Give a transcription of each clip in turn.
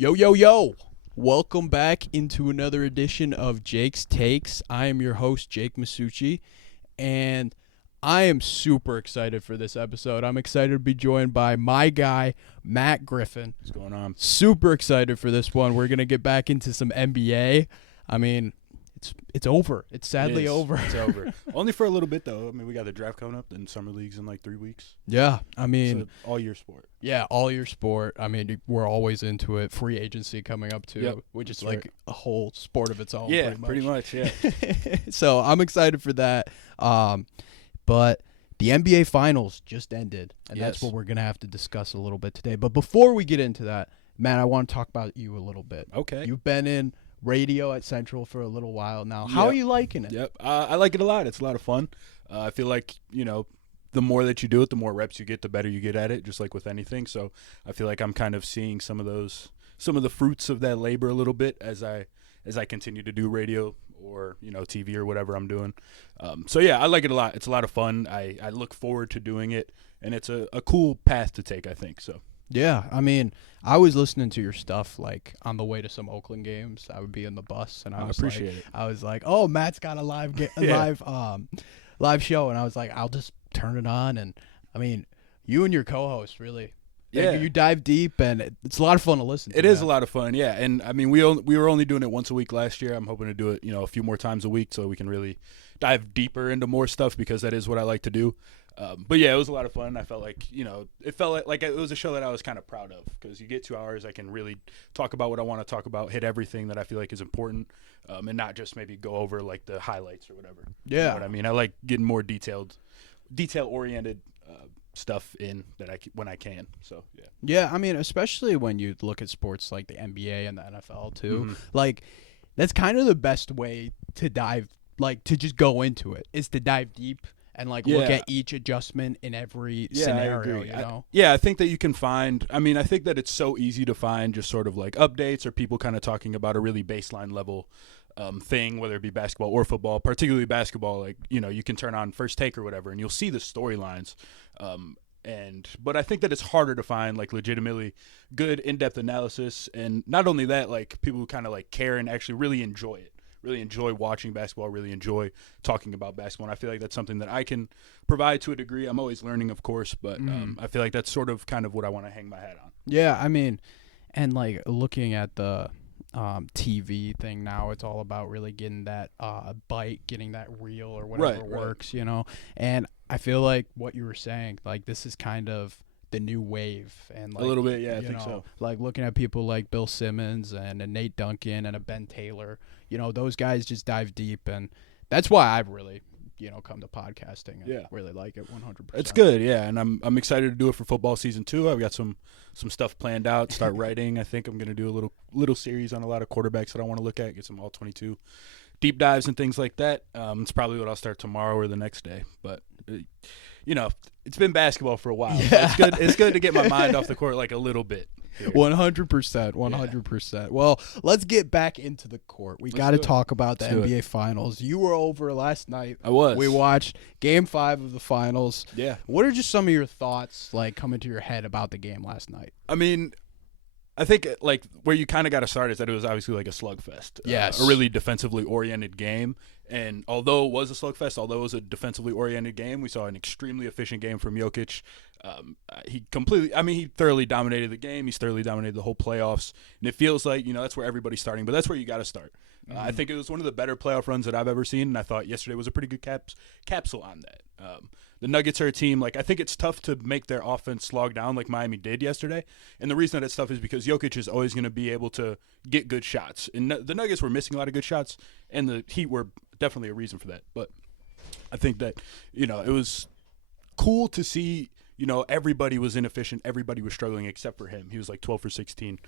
Yo, yo, yo. Welcome back into another edition of Jake's Takes. I am your host, Jake Masucci, and I am super excited for this episode. I'm excited to be joined by my guy, Matt Griffin. What's going on? Super excited for this one. We're going to get back into some NBA. I mean, it's over. It's sadly over. It's over. Only for a little bit, though. I mean, we got the draft coming up and summer leagues in like 3 weeks. Yeah, I mean. It's all year sport. Yeah, all year sport. I mean, we're always into it. Free agency coming up, too, which is like a whole sport of its own. Yeah, pretty much yeah. So I'm excited for that. But the NBA Finals just ended, and that's what we're going to have to discuss a little bit today. But before we get into that, Matt, I want to talk about you a little bit. Okay. You've been in radio at Central for a little while now. How are you liking it? Yep. I like it a lot. It's a lot of fun. I feel like, the more that you do it, the more reps you get, the better you get at it, just like with anything. So I feel like I'm kind of seeing some of the fruits of that labor a little bit as I continue to do radio or, TV or whatever I'm doing. So yeah, I like it a lot. It's a lot of fun. I look forward to doing it, and it's a cool path to take, I think. So yeah, I mean, I was listening to your stuff like on the way to some Oakland games. I would be in the bus, and I was like, oh, Matt's got a live show, and I was like, I'll just turn it on. And I mean, you and your co-host really, you dive deep, and it's a lot of fun to listen to. It is a lot of fun, yeah. And I mean, we were only doing it once a week last year. I'm hoping to do it, a few more times a week, so we can really dive deeper into more stuff, because that is what I like to do. But yeah, it was a lot of fun. I felt like, it felt like it was a show that I was kind of proud of, because you get 2 hours, I can really talk about what I want to talk about, hit everything that I feel like is important, and not just maybe go over like the highlights or whatever. Yeah. You know what I mean? I like getting more detail-oriented stuff in when I can. So yeah. Yeah, I mean, especially when you look at sports like the NBA and the NFL too. Mm-hmm. Like, that's kind of the best way to dive, like to just go into it, is to dive deep and look at each adjustment in every scenario. I think that you can find. I mean, I think that it's so easy to find just sort of like updates or people kind of talking about a really baseline level thing, whether it be basketball or football, particularly basketball. Like, you can turn on First Take or whatever, and you'll see the storylines. But I think that it's harder to find like legitimately good in-depth analysis, and not only that, like people who kind of like care and actually really enjoy it, really enjoy watching basketball, really enjoy talking about basketball. And I feel like that's something that I can provide to a degree. I'm always learning, of course, but I feel like that's sort of kind of what I want to hang my hat on. Yeah, I mean, and like looking at the TV thing now, it's all about really getting that bite, getting that reel or whatever works, And I feel like what you were saying, like this is kind of the new wave, and like, a little bit, I think so. Like looking at people like Bill Simmons and a Nate Duncan and a Ben Taylor, those guys just dive deep, and that's why I've really come to podcasting and really like it 100%. It's good, yeah, and I'm excited to do it for football season 2. I've got some stuff planned out. Start writing. I think I'm going to do a little series on a lot of quarterbacks that I want to look at. Get some all 22 deep dives and things like that. It's probably what I'll start tomorrow or the next day, but it's been basketball for a while. Yeah. So it's good to get my mind off the court like a little bit. 100%. Well, let's get back into the court. We got to talk about the NBA Finals. You were over last night. I was. We watched Game 5 of the Finals. Yeah. What are just some of your thoughts like coming to your head about the game last night? I mean, I think like where you kind of got to start is that it was obviously like a slugfest. Yes. A really defensively oriented game. And although it was a slugfest, although it was a defensively oriented game, we saw an extremely efficient game from Jokic. He thoroughly dominated the game. He's thoroughly dominated the whole playoffs. And it feels like, that's where everybody's starting. But that's where you got to start. I think it was one of the better playoff runs that I've ever seen. And I thought yesterday was a pretty good capsule on that. The Nuggets are a team, like I think it's tough to make their offense slog down like Miami did yesterday. And the reason that it's tough is because Jokic is always going to be able to get good shots. And the Nuggets were missing a lot of good shots, and the Heat were definitely a reason for that. But I think that, it was cool to see, everybody was inefficient. Everybody was struggling except for him. He was like 12 for 16.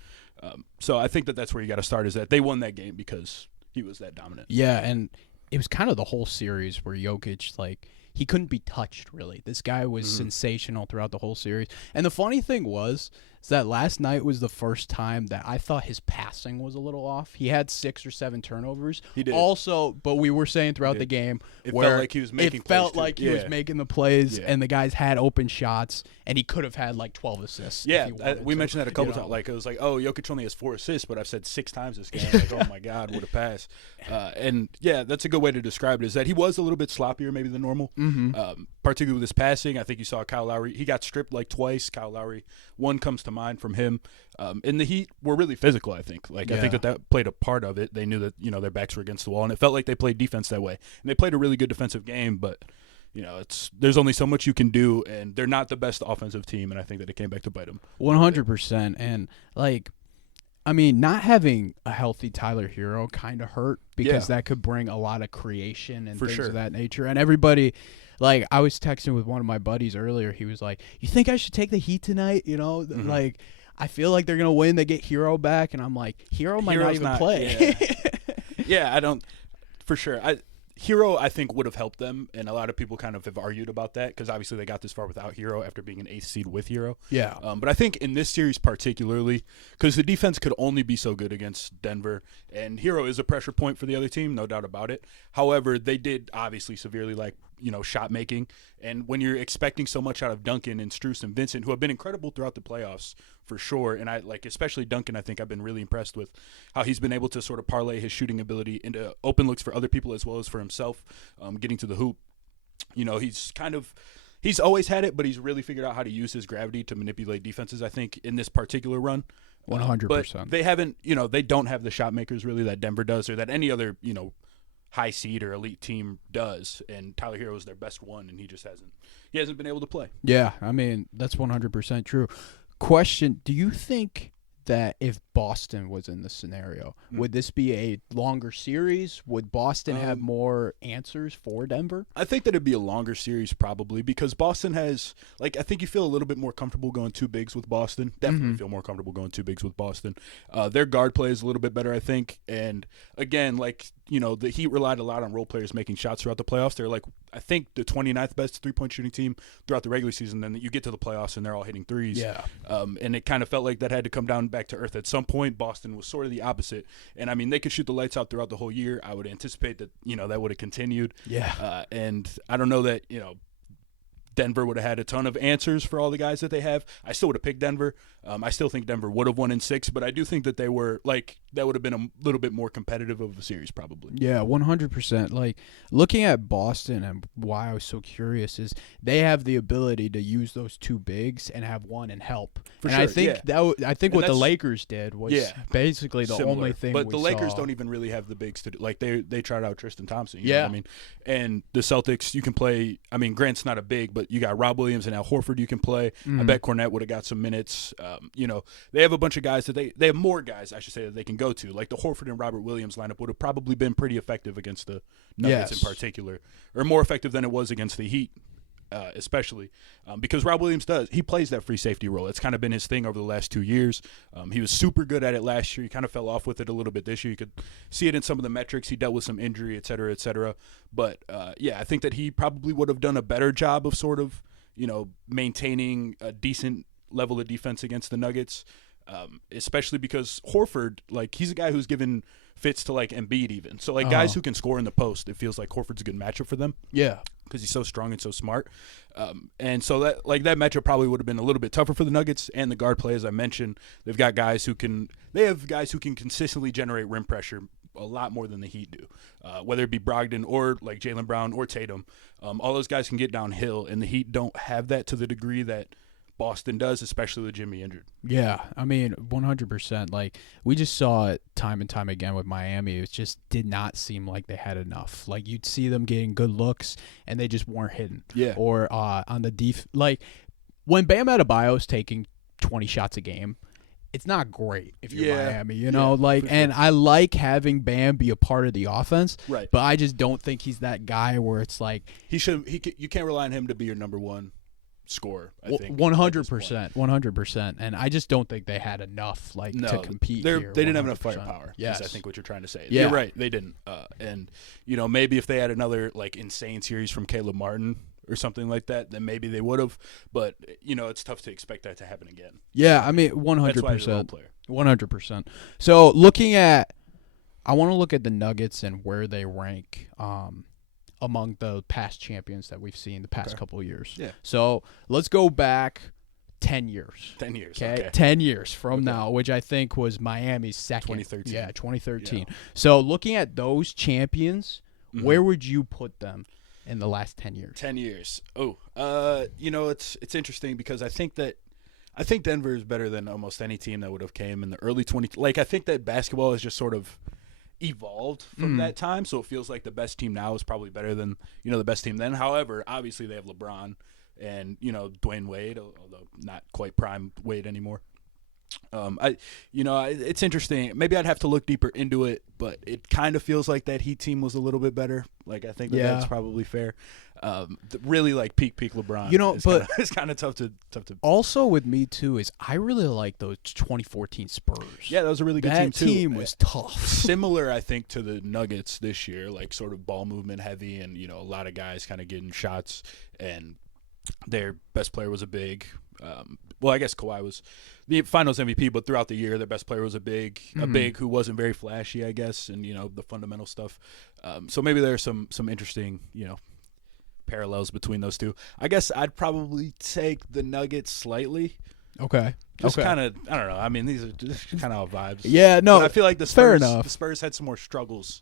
So I think that that's where you got to start, is that they won that game because he was that dominant. Yeah, and it was kind of the whole series where Jokic, like, he couldn't be touched, really. This guy was sensational throughout the whole series. And the funny thing was is that last night was the first time that I thought his passing was a little off. He had 6 or 7 turnovers. He did. Also, but we were saying throughout the game it where felt like he was making it felt plays like too. he was making the plays, Yeah. and the guys had open shots, and he could have had like 12 assists. Yeah, if he wanted we to, mentioned that a couple you know? times. Like, it was like, oh, Jokic only has 4 assists, but I've said 6 times this game. Like, oh my God, what a pass! And yeah, that's a good way to describe it. Is that he was a little bit sloppier maybe than normal, particularly with his passing. I think you saw Kyle Lowry. He got stripped like twice. Kyle Lowry, one comes to mind from him. And the Heat were really physical. I think. I think that played a part of it. They knew that their backs were against the wall, and it felt like they played defense that way. And they played a really good defensive game, but. There's only so much you can do, and they're not the best offensive team, and I think that it came back to bite them. 100%. And, not having a healthy Tyler Hero kind of hurt because that could bring a lot of creation and things of that nature. And everybody, I was texting with one of my buddies earlier. He was like, you think I should take the Heat tonight? I feel like they're going to win. They get Hero back. And I'm like, Hero might not even play. Yeah, I don't – for sure. Hero, I think, would have helped them, and a lot of people kind of have argued about that because obviously they got this far without Hero after being an 8th seed with Hero. Yeah. But I think in this series particularly, because the defense could only be so good against Denver, and Hero is a pressure point for the other team, no doubt about it. However, they did obviously severely shot making, and when you're expecting so much out of Duncan and Strus and Vincent, who have been incredible throughout the playoffs for sure, and especially Duncan, I think I've been really impressed with how he's been able to sort of parlay his shooting ability into open looks for other people as well as for himself, getting to the hoop. He's always had it, but he's really figured out how to use his gravity to manipulate defenses, I think, in this particular run. 100%. But they haven't, they don't have the shot makers really that Denver does or that any other, high seed or elite team does, and Tyler Hero is their best one, and he hasn't been able to play. Yeah, that's 100% true. Question, do you think that if Boston was in this scenario, would this be a longer series? Would Boston have more answers for Denver? I think that it'd be a longer series probably because Boston has, I think you feel a little bit more comfortable going 2 bigs with Boston. Definitely feel more comfortable going 2 bigs with Boston. Their guard play is a little bit better, I think. And again, the Heat relied a lot on role players making shots throughout the playoffs. They're I think the 29th best 3-point shooting team throughout the regular season. Then you get to the playoffs and they're all hitting threes. Yeah. And it kind of felt like that had to come down back to earth at some point. Boston was sort of the opposite. And they could shoot the lights out throughout the whole year. I would anticipate that, that would have continued. Yeah. And I don't know that, Denver would have had a ton of answers for all the guys that they have. I still would have picked Denver. I still think Denver would have won in 6, but I do think that they were that would have been a little bit more competitive of a series probably. Yeah, 100%. Looking at Boston and why I was so curious is they have the ability to use those 2 bigs and have one and help. I think what the Lakers did was basically the similar. only thing. But we the Lakers saw. don't even really have the bigs to do. They tried out Tristan Thompson. You Yeah. know what I mean? And the Celtics, you can play. Grant's not a big, but you got Rob Williams and Al Horford you can play. I bet Cornette would have got some minutes. They have a bunch of guys that they have more guys, I should say, that they can go to. The Horford and Robert Williams lineup would have probably been pretty effective against the Nuggets in particular, or more effective than it was against the Heat, especially because Rob Williams plays that free safety role. It's kind of been his thing over the last 2 years. He was super good at it last year. He kind of fell off with it a little bit this year. You could see it in some of the metrics. He dealt with some injury, et cetera, et cetera. But, I think that he probably would have done a better job of sort of, maintaining a decent level of defense against the Nuggets, especially because Horford, he's a guy who's given fits to Embiid even. So guys who can score in the post, it feels like Horford's a good matchup for them. Yeah. Because he's so strong and so smart. And so that matchup probably would have been a little bit tougher for the Nuggets and the guard play, as I mentioned. They have guys who can consistently generate rim pressure a lot more than the Heat do, whether it be Brogdon or Jaylen Brown or Tatum. All those guys can get downhill, and the Heat don't have that to the degree that Boston does, especially with Jimmy injured. Yeah, 100%. We just saw it time and time again with Miami. It just did not seem like they had enough. You'd see them getting good looks, and they just weren't hitting. Yeah. Or on the when Bam Adebayo's taking 20 shots a game, it's not great if you're Miami, and I like having Bam be a part of the offense, right? But I just don't think he's that guy where it's you can't rely on him to be your number one scorer. I think 100%, and I just don't think they had enough to compete. They didn't 100%. have enough firepower. Yes, I think what you're trying to say. Yeah. You're right. They didn't. And maybe if they had another insane series from Caleb Martin, or something like that, then maybe they would have. But it's tough to expect that to happen again. Yeah, I mean, 100%. That's why he's a role player. 100%. So I want to look at the Nuggets and where they rank among the past champions that we've seen the past couple of years. Yeah. So let's go back 10 years. 10 years. Okay. 10 years from now, which I think was Miami's second. 2013. Yeah, 2013. Yeah. So looking at those champions, where would you put them in the last 10 years? 10 years. Oh, it's interesting because I think Denver is better than almost any team that would have came in the early 20. Like, I think that basketball has just sort of evolved from that time, so it feels like the best team now is probably better than the best team then. However, obviously they have LeBron and Dwayne Wade, although not quite prime Wade anymore. It's interesting. Maybe I'd have to look deeper into it, but it kind of feels like that Heat team was a little bit better. Like, I think that's probably fair. Really, like peak LeBron. But it's kind of tough to. Also with me too is I really like those 2014 Spurs. Yeah, that was a really good team too. That team was tough. Similar, I think, to the Nuggets this year, like sort of ball movement heavy, and a lot of guys kind of getting shots, and their best player was a big. Well, I guess Kawhi was the Finals MVP, but throughout the year, their best player was a big who wasn't very flashy, I guess, and the fundamental stuff. So maybe there's some interesting parallels between those two. I guess I'd probably take the Nuggets slightly. Okay. Just kind of, I don't know. I mean, these are just kind of vibes. Yeah, no. But I feel like the Spurs, fair enough. The Spurs had some more struggles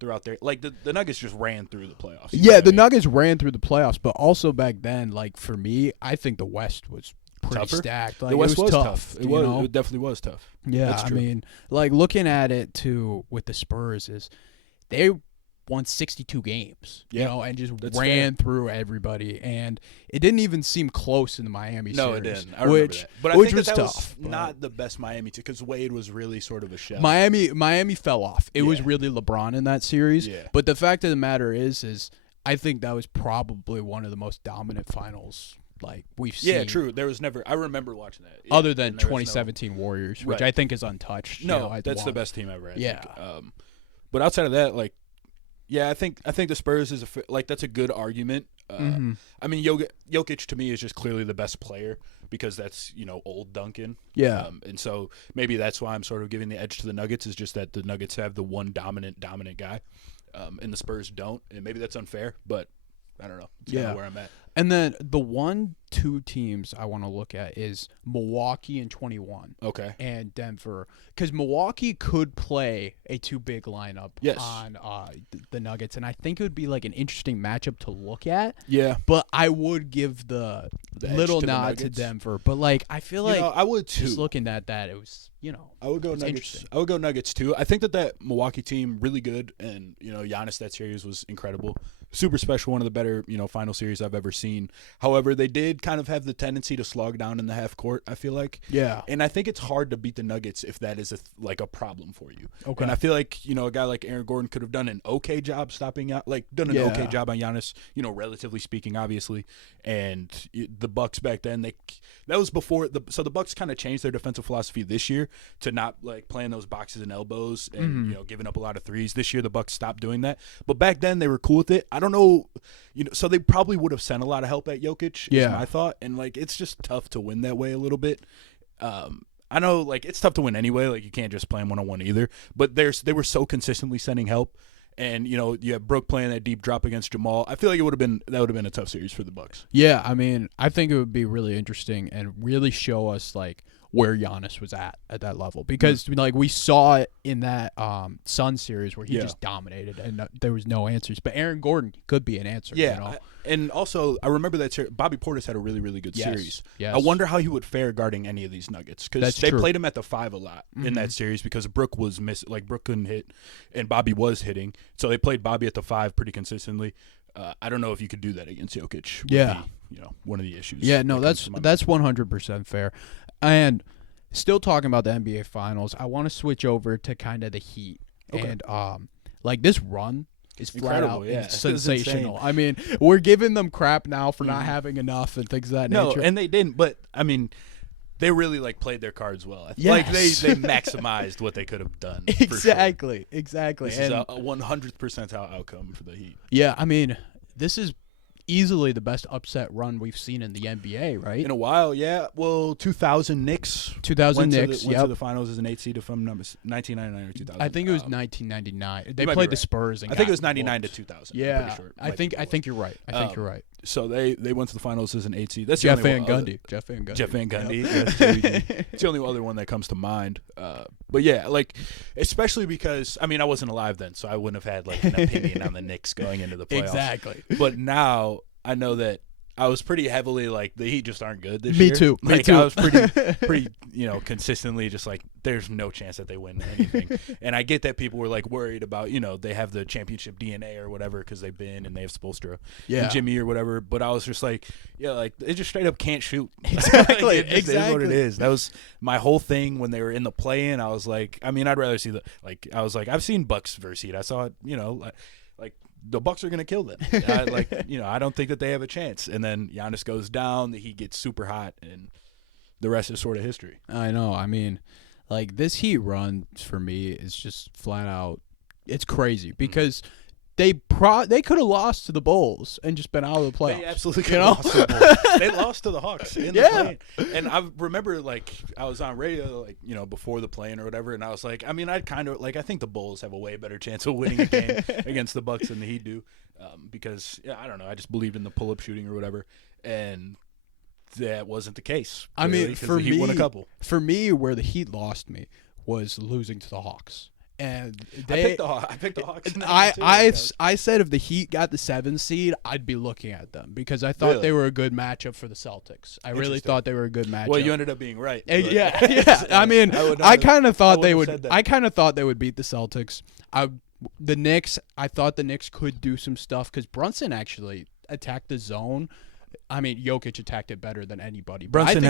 throughout there. Like the Nuggets just ran through the playoffs. Yeah, the Nuggets ran through the playoffs, but also back then, like for me, I think the West was pretty stacked. Like, the West was tough. It definitely was tough. Yeah, I mean, like looking at it too with the Spurs is they won 62 games, and just ran through everybody, and it didn't even seem close in the Miami series. No, it didn't. I remember that. But I think was that tough. Was not the best Miami team because Wade was really sort of a shell. Miami fell off. It was really LeBron in that series. Yeah. But the fact of the matter is I think that was probably one of the most dominant finals like we've seen. Yeah, true. There was never. I remember watching that. Yeah, other than 2017 Warriors, which I think is untouched. No, that's the best team ever. I think. Yeah. But outside of that, like. Yeah, I think the Spurs is that's a good argument. I mean, Jokic to me is just clearly the best player because that's old Duncan. Yeah, and so maybe that's why I'm sort of giving the edge to the Nuggets is just that the Nuggets have the one dominant guy, and the Spurs don't, and maybe that's unfair, but I don't know. It's kind of where I'm at. And then the 1-2 teams I want to look at is Milwaukee in 21. Okay. And Denver. Because Milwaukee could play a too big lineup on the Nuggets. And I think it would be like an interesting matchup to look at. Yeah. But I would give the little nod to Denver. But like I feel like I would too. Just looking at that, it was I would go Nuggets. I would go Nuggets too. I think that Milwaukee team really good, and Giannis that series was incredible, super special, one of the better final series I've ever seen. However, they did kind of have the tendency to slog down in the half court. I feel like, and I think it's hard to beat the Nuggets if that is a problem for you. Okay, and I feel like a guy like Aaron Gordon could have done an okay job stopping out, done an okay job on Giannis, relatively speaking, obviously. And the Bucks back then, that was before so the Bucks kind of changed their defensive philosophy this year to not playing those boxes and elbows and giving up a lot of threes. This year the Bucks stopped doing that, but back then they were cool with it. I don't know, so they probably would have sent a lot of help at Jokic. Is my thought, and it's just tough to win that way a little bit. I know it's tough to win anyway. You can't just play them 1-on-1 either. But they were so consistently sending help. And you have Brooke playing that deep drop against Jamal. I feel like that would have been a tough series for the Bucks. Yeah, I mean, I think it would be really interesting and really show us where Giannis was at that level, because we saw it in that Sun series where he just dominated and there was no answers. But Aaron Gordon could be an answer. Yeah, and also I remember that Bobby Portis had a really, really good series. Yes. I wonder how he would fare guarding any of these Nuggets, because they played him at the 5 a lot in that series because Brooke was missing. Brooke couldn't hit and Bobby was hitting, so they played Bobby at the 5 pretty consistently. I don't know if you could do that against Jokic. One of the issues. Yeah, no, that's 100% fair. And still talking about the NBA Finals, I want to switch over to kind of the Heat. Okay. And this run is flat out sensational. I mean, we're giving them crap now for not having enough and things of that nature. No, and they didn't. But I mean, they really played their cards well. Yes. They maximized what they could have done. Exactly. For sure. This is a 100th percentile outcome for the Heat. Yeah, I mean, this is easily the best upset run we've seen in the NBA, right? In a while, yeah. Well, 2000 Knicks. 2000 Knicks, went to the finals as an 8 seed from 1999 or 2000. I think it was 1999. They might played be the right. Spurs. And I think it was got 99 to whooped. 2000. Yeah, I'm pretty sure. I think you're right. I think you're right. So they went to the finals as an 8 seed. That's Jeff the only Van one Gundy. Jeff Van Gundy. Jeff Van Gundy. Yep. Yeah, it's the only other one that comes to mind. But yeah, like especially because I mean I wasn't alive then, so I wouldn't have had like an opinion on the Knicks going into the playoffs. Exactly. But now I know that I was pretty heavily like the Heat just aren't good this Me year. too. Like, Me too. I was pretty, consistently just like there's no chance that they win anything. And I get that people were like worried about, they have the championship DNA or whatever because they've been and they have Spoelstra and Jimmy or whatever. But I was just like, yeah, like they just straight up can't shoot. Exactly. It just is what it is. That was my whole thing when they were in the play-in. I was like, I mean, I'd rather see I've seen Bucks versus Heat. I saw it, like the Bucks are going to kill them. I don't think that they have a chance. And then Giannis goes down, the Heat gets super hot, and the rest is sort of history. I know. I mean, like this Heat run for me is just flat out. It's crazy because they could have lost to the Bulls and just been out of the playoffs. They absolutely could have lost to the Bulls. They lost to the Hawks in the play-in. And I remember, I was on radio, before the play-in or whatever, and I was like, I mean, I think the Bulls have a way better chance of winning a game against the Bucks than the Heat do because, I don't know, I just believed in the pull-up shooting or whatever, and that wasn't the case. I mean, for the Heat won a couple. For me, where the Heat lost me was losing to the Hawks. And I picked the Hawks. I said if the Heat got the 7 seed, I'd be looking at them because I thought they were a good matchup for the Celtics. I really thought they were a good matchup. Well, you ended up being right. Yeah. I mean, I kind of thought they would. I kind of thought they would beat the Celtics. The Knicks. I thought the Knicks could do some stuff because Brunson actually attacked the zone. I mean, Jokic attacked it better than anybody. Brunson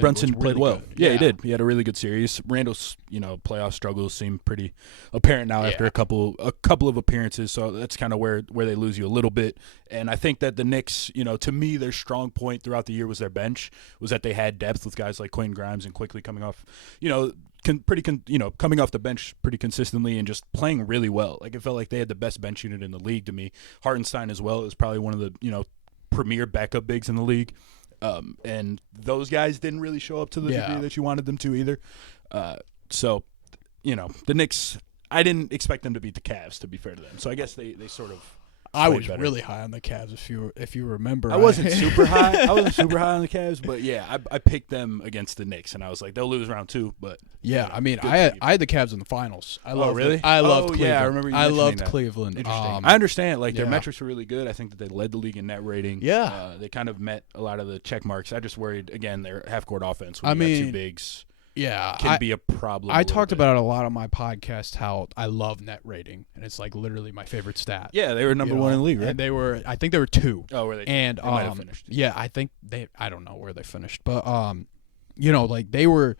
Brunson played really well. good. Yeah, he did. He had a really good series. Randall's, playoff struggles seem pretty apparent now after a couple of appearances. So that's kind of where they lose you a little bit. And I think that the Knicks, to me, their strong point throughout the year was their bench, was that they had depth with guys like Quentin Grimes and Quickly coming off, coming off the bench pretty consistently and just playing really well. Like it felt like they had the best bench unit in the league to me. Hartenstein as well is probably one of the, premier backup bigs in the league, and those guys didn't really show up to the degree that you wanted them to either. So, the Knicks, I didn't expect them to beat the Cavs, to be fair to them. So I guess they sort of. I was really high on the Cavs if you remember. I wasn't super high. I wasn't super high on the Cavs, but yeah, I picked them against the Knicks, and I was like, they'll lose round 2, but yeah, I mean, I had the Cavs in the finals. I loved really? I loved Cleveland. Yeah, I remember. I loved that. Cleveland. Interesting. I understand. Their metrics were really good. I think that they led the league in net rating. Yeah, they kind of met a lot of the check marks. I just worried again their half court offense. When you got two bigs. Yeah, can be a problem. I talked about it a lot on my podcast how I love net rating, and it's like literally my favorite stat. Yeah, they were number 1 in the league, right? And I think they were 2. Oh, were they? And they might have finished. Yeah, I think I don't know where they finished, but they were.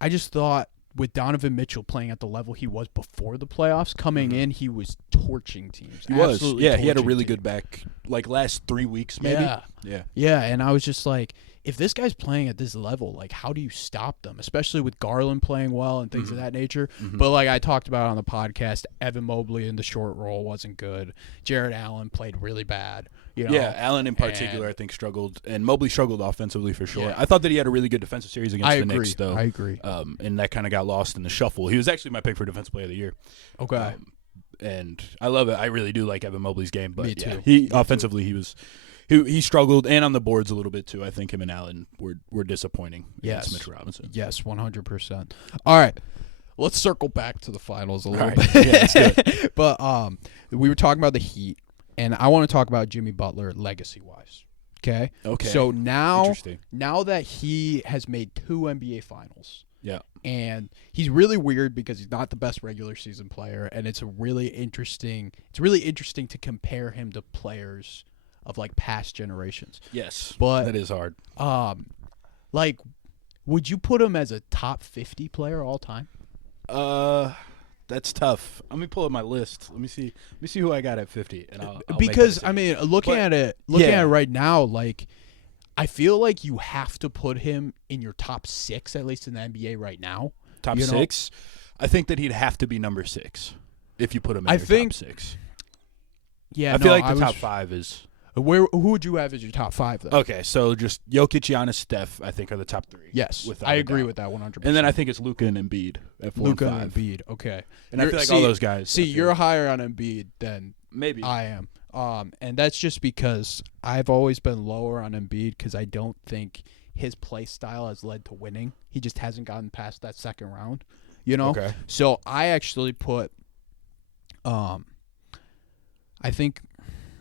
I just thought with Donovan Mitchell playing at the level he was before the playoffs, coming in, he was torching teams. He was. Yeah, he had a really good back, last 3 weeks, maybe. Yeah, and I was just like, if this guy's playing at this level, how do you stop them? Especially with Garland playing well and things of that nature. But I talked about on the podcast, Evan Mobley in the short role wasn't good. Jared Allen played really bad. Yeah, Allen in particular, I think, struggled. And Mobley struggled offensively for sure. Yeah. I thought that he had a really good defensive series against the Knicks, though. I agree. And that kind of got lost in the shuffle. He was actually my pick for Defensive Player of the Year. Okay. And I love it. I really do like Evan Mobley's game. But Me too. Offensively, he struggled, and on the boards a little bit too. I think him and Allen were disappointing against Mitchell Robinson. Yes, 100%. All right, let's circle back to the finals a little bit. Yeah, let's do it. But we were talking about the Heat, and I want to talk about Jimmy Butler legacy-wise. Okay. So now that he has made 2 NBA finals. Yeah. And he's really weird because he's not the best regular season player, and it's really interesting to compare him to players of past generations. Yes, but that is hard. Would you put him as a top 50 player all time? That's tough. Let me pull up my list. Let me see who I got at 50, and I'll because I mean, looking at it right now, I feel like you have to put him in your top 6 at least in the NBA right now. Top 6. I think that he'd have to be number 6 if you put him in your top 6. Yeah, I feel like the top 5 is. Who would you have as your top 5 then? Okay, so just Jokic, Giannis, Steph, I think are the top 3. Yes, I agree with that 100%. And then I think it's Luka and Embiid at 4 Luka and and 5. Embiid, okay. And I feel like all those guys. See, you're higher on Embiid than maybe I am. And that's just because I've always been lower on Embiid because I don't think his play style has led to winning. He just hasn't gotten past that second round, Okay. So I actually put, I think,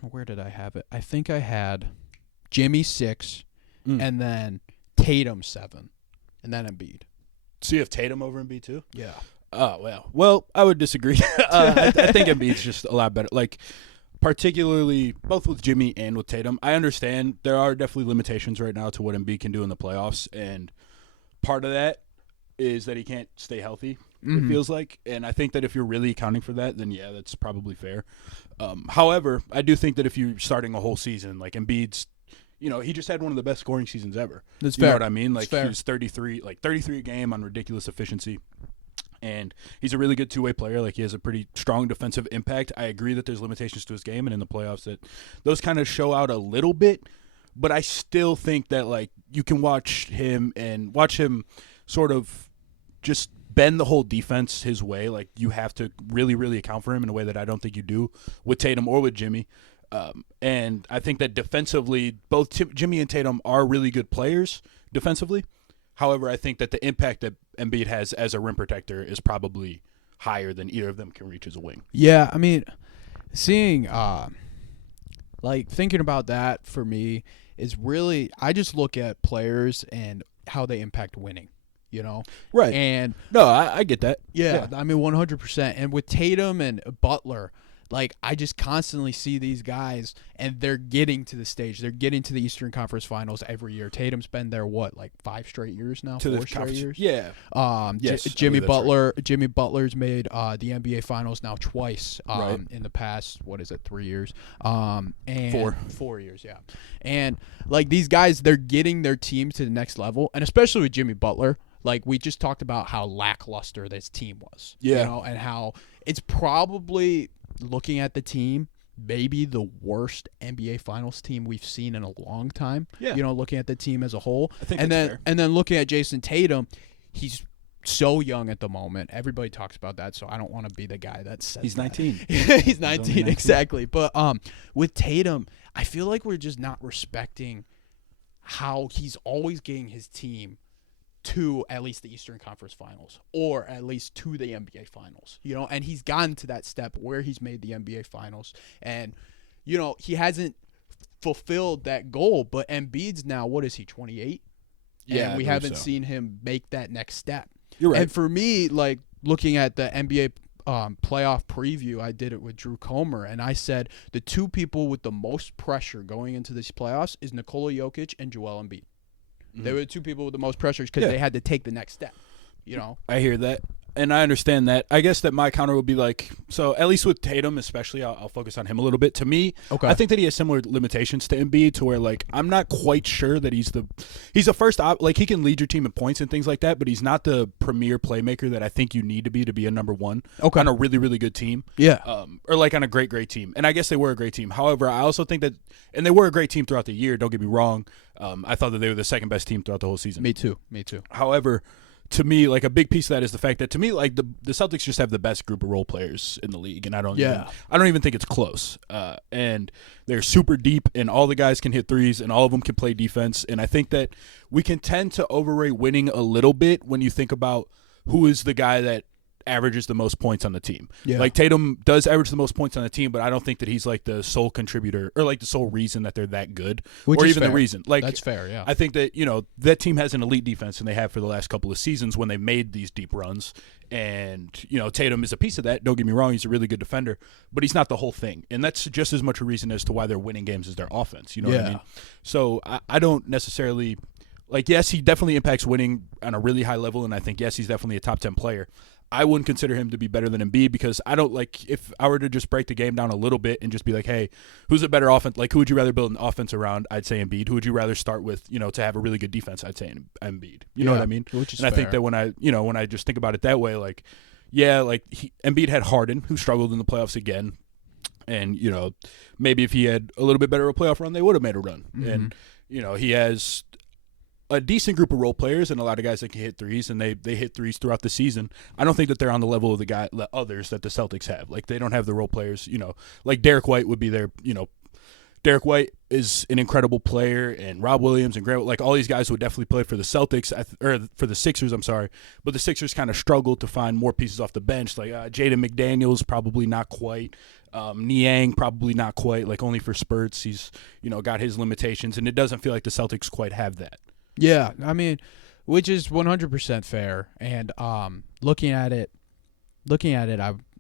where did I have it? I think I had Jimmy 6, and then Tatum 7, and then Embiid. So you have Tatum over Embiid too? Yeah. Oh, well, I would disagree. I think Embiid's just a lot better. Like, particularly both with Jimmy and with Tatum. I understand there are definitely limitations right now to what Embiid can do in the playoffs, and part of that is that he can't stay healthy, it feels like. And I think that if you're really accounting for that, then yeah, that's probably fair. However, I do think that if you're starting a whole season, like Embiid's, he just had one of the best scoring seasons ever. That's fair. You know what I mean? Like, he was 33 a game on ridiculous efficiency. And he's a really good two-way player. Like, he has a pretty strong defensive impact. I agree that there's limitations to his game, and in the playoffs that those kind of show out a little bit. But I still think that, like, you can watch him sort of just bend the whole defense his way. Like, you have to really, really account for him in a way that I don't think you do with Tatum or with Jimmy. And I think that defensively, both Jimmy and Tatum are really good players defensively. However, I think that the impact that Embiid has as a rim protector is probably higher than either of them can reach as a wing. Yeah, I mean, seeing, thinking about that for me is really, I just look at players and how they impact winning, Right. And no, I get that. Yeah, I mean, 100%. And with Tatum and Butler, like, I just constantly see these guys, and they're getting to the stage. They're getting to the Eastern Conference Finals every year. Tatum's been there, 5 straight years now? 4 straight years? Yeah. Yes, Jimmy Butler. Right. Jimmy Butler's made the NBA Finals now twice in the past, 3 years? And 4 years, yeah. And, these guys, they're getting their team to the next level, and especially with Jimmy Butler. Like, we just talked about how lackluster this team was. Yeah. And how it's probably, looking at the team, maybe the worst NBA Finals team we've seen in a long time. Yeah. Looking at the team as a whole. I think that's fair. And then looking at Jason Tatum, he's so young at the moment. Everybody talks about that, so I don't want to be the guy that says he's 19. He's 19, exactly. But with Tatum, I feel like we're just not respecting how he's always getting his team to at least the Eastern Conference Finals, or at least to the NBA Finals, and he's gotten to that step where he's made the NBA Finals, and, he hasn't fulfilled that goal, but Embiid's now, what is he, 28? Yeah, and we haven't seen him make that next step. You're right. And for me, looking at the NBA playoff preview, I did it with Drew Comer, and I said the two people with the most pressure going into these playoffs is Nikola Jokic and Joel Embiid. They were the two people with the most pressure because they had to take the next step, I hear that, and I understand that. I guess that my counter would be so at least with Tatum especially, I'll focus on him a little bit. To me, I think that he has similar limitations to Embiid, to where, I'm not quite sure that he's the first he can lead your team in points and things like that, but he's not the premier playmaker that I think you need to be a number one on a really, really good team. Yeah. Or on a great, great team. And I guess they were a great team. However, I also think that, and they were a great team throughout the year, don't get me wrong. I thought that they were the second best team throughout the whole season. Me too. However, to me, a big piece of that is the fact that, to me, the Celtics just have the best group of role players in the league, and I don't even think it's close. And they're super deep, and all the guys can hit threes, and all of them can play defense. And I think that we can tend to overrate winning a little bit when you think about who is the guy that averages the most points on the team. Yeah. Tatum does average the most points on the team, but I don't think that he's the sole contributor or the sole reason that they're that good, or even the reason. That's fair, yeah. I think that that team has an elite defense, and they have for the last couple of seasons when they made these deep runs. And Tatum is a piece of that. Don't get me wrong; he's a really good defender, but he's not the whole thing. And that's just as much a reason as to why they're winning games as their offense. You know what I mean? So I don't necessarily. Yes, he definitely impacts winning on a really high level, and I think, yes, he's definitely a top 10 player. I wouldn't consider him to be better than Embiid, because I don't if I were to just break the game down a little bit and just be hey, who's a better offense? Who would you rather build an offense around? I'd say Embiid. Who would you rather start with, to have a really good defense? I'd say Embiid. You know what I mean? Which is fair. I think that when I just think about it that way, Embiid had Harden, who struggled in the playoffs again. And, maybe if he had a little bit better of a playoff run, they would have made a run. Mm-hmm. And, he has a decent group of role players and a lot of guys that can hit threes, and they hit threes throughout the season. I don't think that they're on the level of the others that the Celtics have. Like, they don't have the role players, like Derek White would be their, Derek White is an incredible player, and Rob Williams and Grant, like all these guys would definitely play for the Celtics or for the Sixers. I'm sorry, but the Sixers kind of struggled to find more pieces off the bench. Like Jaden McDaniels, probably not quite. Niang, probably not quite. Like only for spurts. He's got his limitations, and it doesn't feel like the Celtics quite have that. Yeah, I mean, which is 100% fair. And looking at it,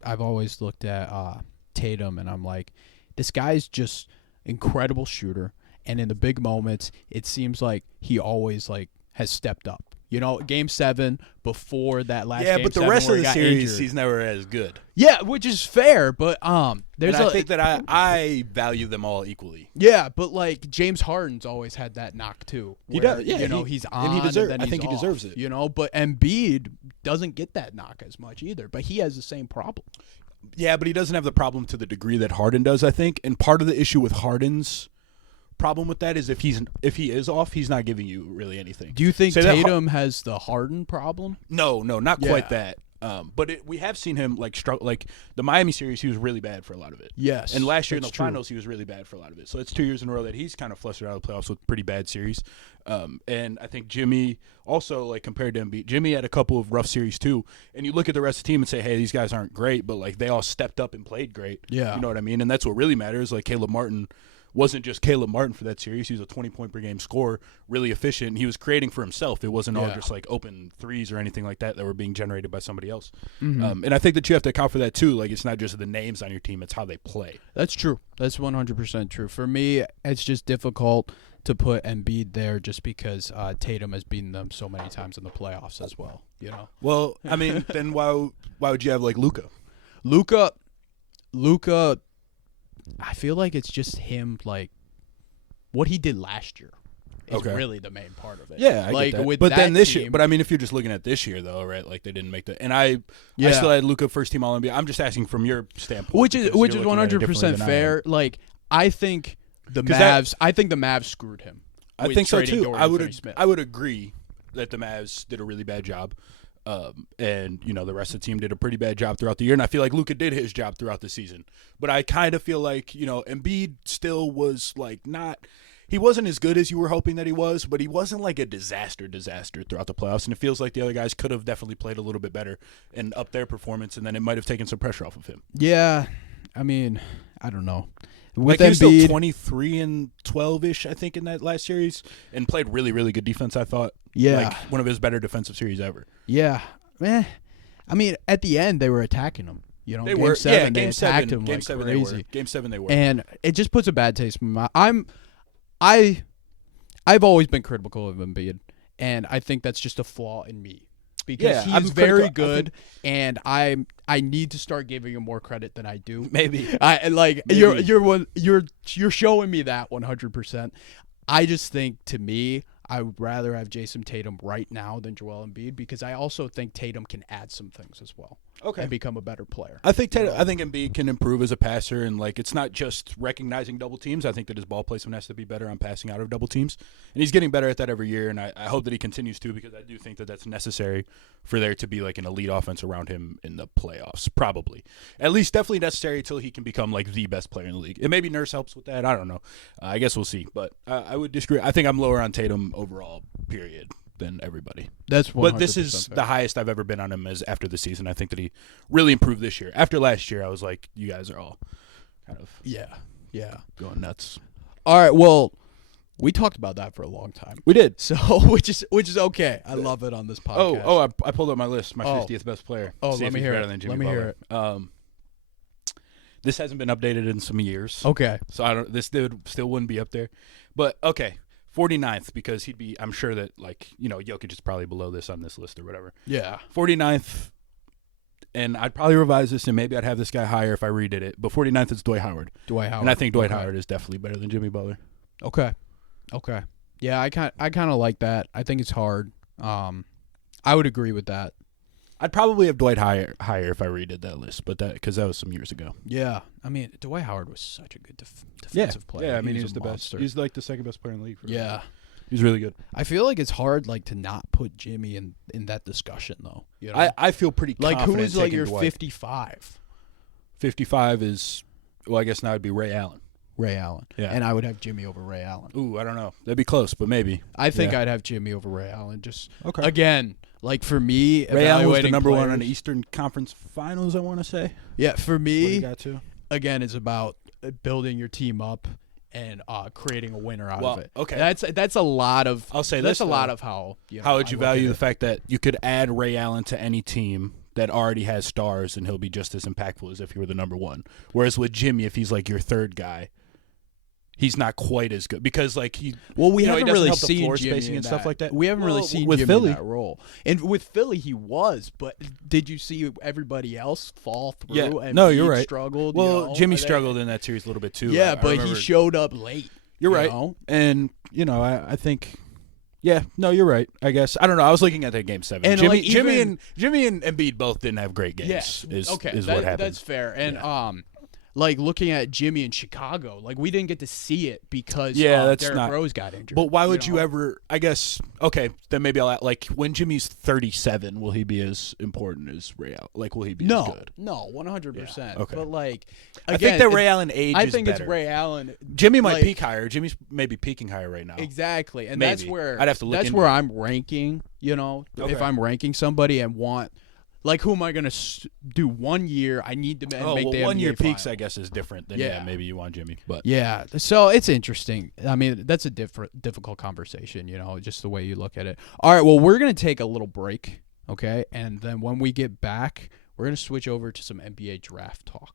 I've always looked at Tatum, and I'm like, this guy's just incredible shooter, and in the big moments it seems like he always like has stepped up. Game 7 before that last game. Yeah, but the rest of the series he's never as good. Yeah, which is fair, but there's I think that I value them all equally. Yeah, but like James Harden's always had that knock too. He does. Yeah, he's on, and then I think he deserves it. But Embiid doesn't get that knock as much either, but he has the same problem. Yeah, but he doesn't have the problem to the degree that Harden does, I think. And part of the issue with Harden's problem with that is if he is off, he's not giving you really anything. Do you think Tatum has the Harden problem? No, not quite that. But we have seen him like struggle. Like the Miami series, he was really bad for a lot of it. Yes, and last year in the finals, he was really bad for a lot of it. So it's 2 years in a row that he's kind of flustered out of the playoffs with pretty bad series. And I think Jimmy also, like compared to Embiid, Jimmy had a couple of rough series too. And you look at the rest of the team and say, hey, these guys aren't great, but like they all stepped up and played great. Yeah, you know what I mean. And that's what really matters. Like Caleb Martin wasn't just Caleb Martin for that series. He was a 20-point per game scorer, really efficient. He was creating for himself. It wasn't all just like open threes or anything like that were being generated by somebody else. Mm-hmm. And I think that you have to account for that too. Like it's not just the names on your team; it's how they play. That's true. That's 100% true. For me, it's just difficult to put Embiid there just because Tatum has beaten them so many times in the playoffs as well. Well, I mean, then why would you have like Luka? Luka. I feel like it's just him, like, what he did last year is really the main part of it. Yeah, I like, get that. With but that then this team, year, but I mean, if you're just looking at this year, though, right, like they didn't make the – and I still had Luka first team All-NBA. I'm just asking from your standpoint. Which is 100% fair. Like, I think the Mavs screwed him. I think so, too. I would agree that the Mavs did a really bad job. And, the rest of the team did a pretty bad job throughout the year. And I feel like Luka did his job throughout the season. But I kind of feel like, Embiid still was like not – he wasn't as good as you were hoping that he was, but he wasn't like a disaster throughout the playoffs. And it feels like the other guys could have definitely played a little bit better and upped their performance, and then it might have taken some pressure off of him. Yeah. I mean, I don't know. With Embiid, he was still 23 and 12-ish, I think, in that last series, and played really, really good defense, I thought. Yeah. Like, one of his better defensive series ever. Yeah. I mean, at the end, they were attacking him. They Game were. 7, Game they 7, attacked him Game like 7 crazy. they were. Game 7 they were. And it just puts a bad taste in my mouth. I've always been critical of Embiid, and I think that's just a flaw in me. Because he's very good, and I need to start giving him more credit than I do. Maybe. You're showing me that 100%. I just think, to me, I would rather have Jason Tatum right now than Joel Embiid, because I also think Tatum can add some things as well. Okay. And become a better player. I think Embiid can improve as a passer, and like it's not just recognizing double teams. I think that his ball placement has to be better on passing out of double teams, and he's getting better at that every year. And I hope that he continues to, because I do think that that's necessary for there to be like an elite offense around him in the playoffs. Probably, at least, definitely necessary until he can become like the best player in the league. And maybe Nurse helps with that. I don't know. I guess we'll see. But I would disagree. I think I'm lower on Tatum overall. Period. Than everybody. That's 100% But this is fair. the highest I've ever been on him as after the season. I think that he really improved this year. After last year, I was like, you guys are all kind of going nuts. All right, well, we talked about that for a long time. We did. So which is okay. I love it on this podcast. I pulled up my list. My 50th best player. Let me hear it. Let me hear it. This hasn't been updated in some years. Okay. So this dude still wouldn't be up there. But okay. 49th, because I'm sure that, like, Jokic is probably below this on this list or whatever. Yeah. 49th, and I'd probably revise this, and maybe I'd have this guy higher if I redid it, but 49th is Dwight Howard. And I think Dwight Howard is definitely better than Jimmy Butler. Okay. Yeah, I kind of like that. I think it's hard. I would agree with that. I'd probably have Dwight higher if I redid that list, but because that was some years ago. Yeah, I mean, Dwight Howard was such a good defensive player. Yeah, I mean, he was the monster. best. He's like the second best player in the league. Yeah. He's really good. I feel like it's hard, like, to not put Jimmy in that discussion, though. You know? I feel pretty confident. Like, who's like your Dwight. 55? 55 is, well, I guess now it'd be Ray Allen. Ray Allen. Yeah. And I would have Jimmy over Ray Allen. Ooh, I don't know. That'd be close, but maybe. I think I'd have Jimmy over Ray Allen. Just, okay. Again, like, for me, Ray Allen was the number players, one on the Eastern Conference Finals, I want to say. Yeah, for me, got to? Again, it's about building your team up and creating a winner out of it. Okay. That's a lot of. I'll say that's this, a lot of how. How would you value the fact that you could add Ray Allen to any team that already has stars and he'll be just as impactful as if he were the number one? Whereas with Jimmy, if he's like your third guy, he's not quite as good because like he. Well, we haven't really help the seen floor Jimmy spacing and stuff like that. We haven't really seen with Jimmy Philly in that role, and with Philly he was. But did you see everybody else fall through? Yeah, and no, you're right. Struggled. Well, Jimmy struggled in that series a little bit too. Yeah, but he showed up late. You're right, and I think. Yeah, no, you're right. I guess I don't know. I was looking at that game 7. And Jimmy and Embiid both didn't have great games. Yeah, is what happened. That's fair. And like looking at Jimmy in Chicago, like we didn't get to see it because Derrick Rose got injured. But why would you ever? I guess okay, then maybe I'll like when Jimmy's 37, will he be as important as Ray Allen? Like, will he be as good? No, 100%. Okay. But like, again, I think that Ray Allen age. I is think better. It's Ray Allen. Jimmy might peak higher. Jimmy's maybe peaking higher right now. Exactly, and maybe. that's where I'd have to look. That's where I'm ranking. If I'm ranking somebody and want. Like, who am I going to do 1 year? I need to make the 1 year NBA peaks, finals. I guess, is different than maybe you want Jimmy. But yeah, so it's interesting. I mean, that's a difficult conversation, just the way you look at it. All right, well, we're going to take a little break, okay? And then when we get back, we're going to switch over to some NBA draft talk.